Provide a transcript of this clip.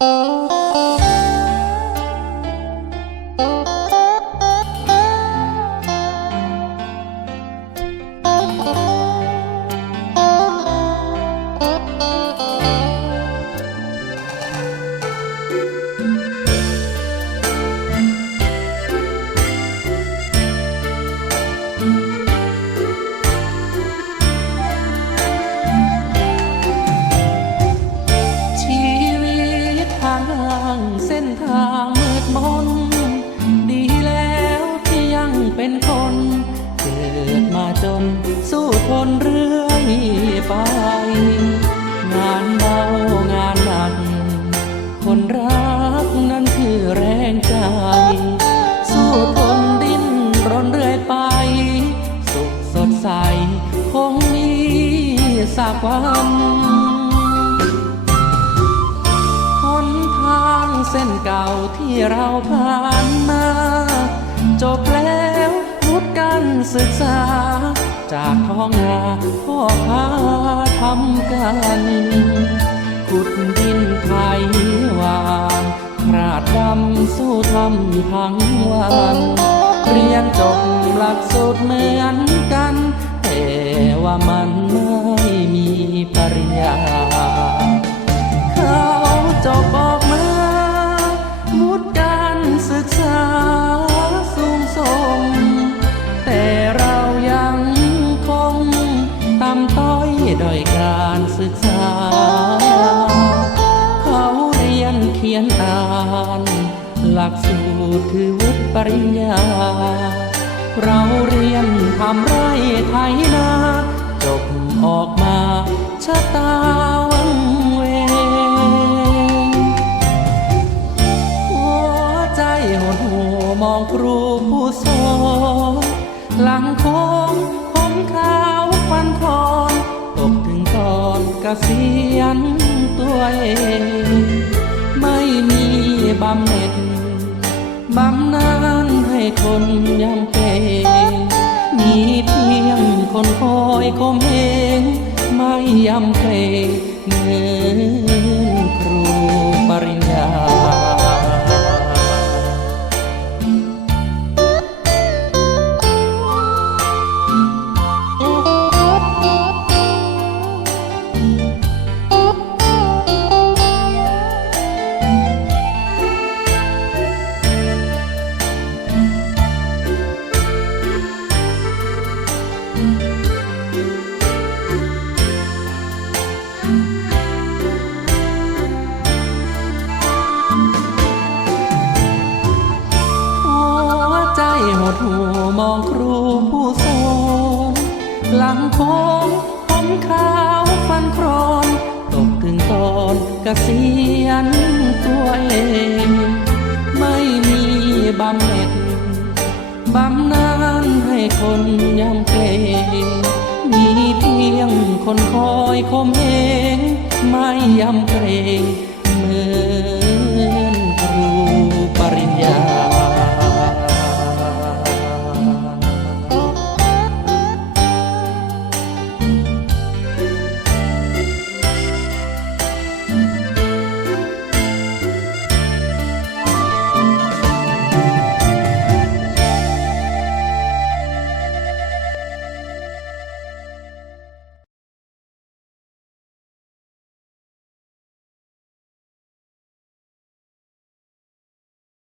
Música ทางมืดมน ดีแล้วที่ยังเป็นคน เกิดมาจนสู้ทนเรื่อยไป งานเบางานหนัก คนรักนั้นคือแรงใจ สู้ทนดิ้นรนเรื่อยไป สุขสดใสคงมีสักวัน ส้นเก่าที่เราผ่านมา จบแล้วพุทธการศึกษา จากท้องนาพ่อพาทำกันขุดดินไทยวานคราดดำสู้ทำทั้งวันเรียนจบหลักสูตรเหมือนกัน แต่ว่ามันไม่มี หลักสูตรคือวุฒิปริญญา เราเรียนทำไรไถนา จบออกมาชะตาวันเวงหัวใจหดหูมองครูผู้สอนหลังโค้งผมขาวฟันคอนตกถึงตอนเกษียณตัวเอง ไม่มีบำเหน็จ บำนานให้คนยำเกงมีเพียงคนคอยคมเหงไม่ยำเกรงเหมือน ดหูมองครูผู้สอนหลังโค้งผมขาวฟันครอนตกถึงตอนเกษียณตัวเอง ไม่มีบำเหน็จบำนาญให้คนยำเกรงมีเพียงคนคอยคมเหงไม่ยำเกรงเมื่อ